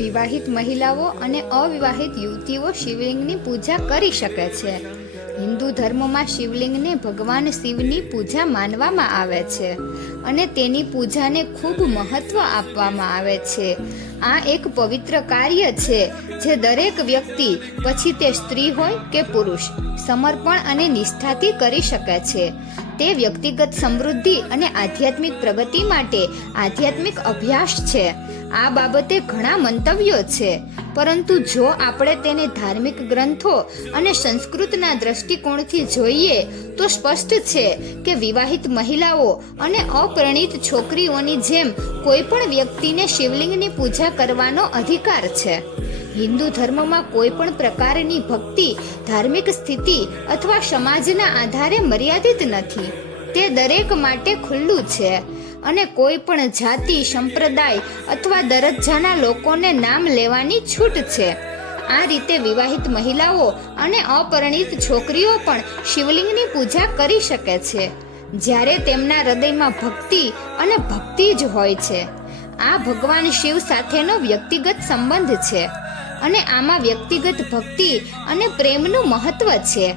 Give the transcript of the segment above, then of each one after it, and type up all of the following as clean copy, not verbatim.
વિવાહિત મહિલાઓ અને અવિવાહિત યુવતીઓ શિવલિંગની પૂજા કરી શકે છે. હિન્દુ ધર્મમાં શિવલિંગને ભગવાન શિવની પૂજા માનવામાં આવે છે અને તેની પૂજાને ખૂબ મહત્વ આપવામાં આવે છે. આ એક પવિત્ર કાર્ય છે જે દરેક વ્યક્તિ, પછી તે સ્ત્રી હોય કે પુરુષ, સમર્પણ અને નિષ્ઠાથી કરી શકે છે. તે વ્યક્તિગત સમૃદ્ધિ અને આધ્યાત્મિક પ્રગતિ માટે આધ્યાત્મિક અભ્યાસ છે. આ બાબતે ઘણા મંતવ્યો છે, પરંતુ જો આપણે તેને ધાર્મિક ગ્રંથો અને સંસ્કૃતના દ્રષ્ટિકોણથી જોઈએ તો સ્પષ્ટ છે કે વિવાહિત મહિલાઓ અને અપરિણીત છોકરીઓની જેમ કોઈ પણ વ્યક્તિને શિવલિંગની પૂજા કરવાનો અધિકાર છે. હિન્દુ ધર્મમાં કોઈ પણ પ્રકારની ભક્તિ ધાર્મિક સ્થિતિ અથવા સમાજના આધારે મર્યાદિત નથી. તે દરેક માટે ખુલ્લું છે અને કોઈ પણ જાતિ, સંપ્રદાય અથવા દરજ્જાના લોકોને નામ લેવાની છૂટ છે. આ રીતે વિવાહિત મહિલાઓ અને અપરિણીત છોકરીઓ પણ શિવલિંગની પૂજા કરી શકે છે જ્યારે તેમના હૃદયમાં ભક્તિ અને ભક્તિ જ હોય છે. આ ભગવાન શિવ સાથેનો વ્યક્તિગત સંબંધ છે અને આમાં વ્યક્તિગત ભક્તિ અને પ્રેમનું મહત્વ છે.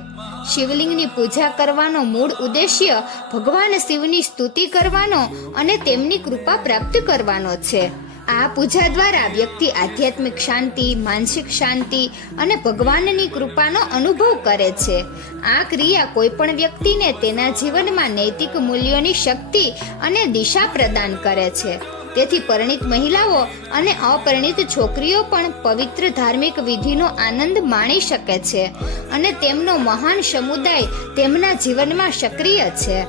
શિવલિંગની પૂજા કરવાનો મૂળ ઉદ્દેશ્ય ભગવાન શિવની સ્તુતિ કરવાનો અને તેમની કૃપા પ્રાપ્ત કરવાનો છે. આ પૂજા દ્વારા વ્યક્તિ આધ્યાત્મિક શાંતિ, માનસિક શાંતિ અને ભગવાનની કૃપાનો અનુભવ કરે છે. આ ક્રિયા કોઈ પણ વ્યક્તિને તેના જીવનમાં નૈતિક મૂલ્યોની શક્તિ અને દિશા પ્રદાન કરે છે. તેથી પરિણીત મહિલાઓ અને અપરિણીત છોકરીઓ પણ પવિત્ર ધાર્મિક વિધિનો આનંદ માણી શકે છે અને તેમનો મહાન સમુદાય તેમના જીવનમાં સક્રિય છે.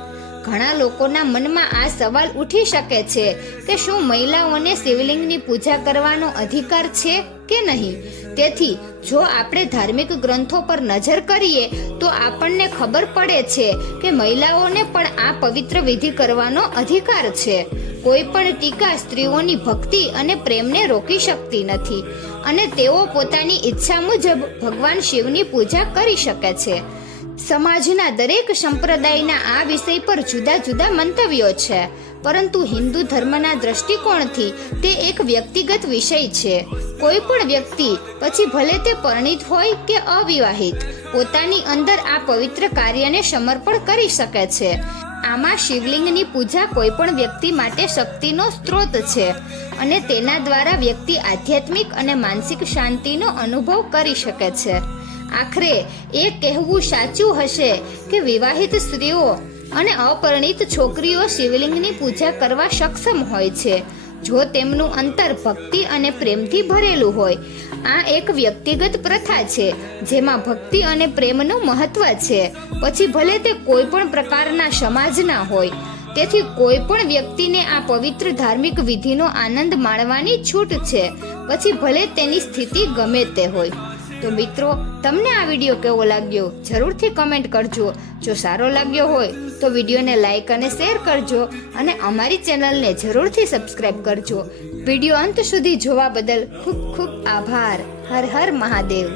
ઘણા લોકોના મનમાં આ સવાલ ઉઠી શકે છે કે શું મહિલાઓને શિવલિંગની પૂજા કરવાનો અધિકાર છે કે નહીં. તેથી જો આપણે ધાર્મિક ગ્રંથો પર નજર કરીએ તો આપણને ખબર પડે છે કે મહિલાઓને પણ આ પવિત્ર વિધિ કરવાનો અધિકાર છે. કોઈ પણ ટીકા સ્ત્રીઓની ભક્તિ અને પ્રેમને રોકી શકતી નથી અને તેઓ પોતાની ઈચ્છા મુજબ ભગવાન શિવની પૂજા કરી શકે છે. સમાજના દરેક સંપ્રદાયના આ વિષય પર જુદા જુદા મંતવ્યો છે, પરંતુ હિન્દુ ધર્મના દ્રષ્ટિકોણથી તે એક વ્યક્તિગત વિષય છે. કોઈ પણ વ્યક્તિ, પછી ભલે તે પરિણીત હોય કે અવિવાહિત, પોતાની અંદર આ પવિત્ર કાર્યને સમર્પણ કરી શકે છે. આમાં શિવલિંગની પૂજા કોઈ પણ વ્યક્તિ માટે શક્તિનો સ્ત્રોત છે અને તેના દ્વારા વ્યક્તિ આધ્યાત્મિક અને માનસિક શાંતિનો અનુભવ કરી શકે છે. આખરે એ કહેવું સાચું હશે કે વિવાહિત સ્ત્રીઓ અને અપરિણીત છોકરીઓ શિવલિંગની પૂજા કરવા સક્ષમ હોય છે જો તેમનું અંતર ભક્તિ અને પ્રેમથી ભરેલું હોય. આ એક વ્યક્તિગત પ્રથા છે જેમાં ભક્તિ અને પ્રેમનું મહત્વ છે, પછી ભલે તે કોઈ પણ પ્રકારના સમાજના હોય. તેથી કોઈ પણ વ્યક્તિને આ પવિત્ર ધાર્મિક વિધિનો આનંદ માણવાની છૂટ છે, પછી ભલે તેની સ્થિતિ ગમે તે હોય. તો મિત્રો, તમને આ વિડીયો કેવો લાગ્યો જરૂરથી કમેન્ટ કરજો. જો સારો લાગ્યો હોય તો વિડીયોને લાઈક અને શેર કરજો અને અમારી ચેનલને જરૂરથી સબસ્ક્રાઈબ કરજો. વિડીયો અંત સુધી જોવા બદલ ખૂબ ખૂબ આભાર. હર હર મહાદેવ.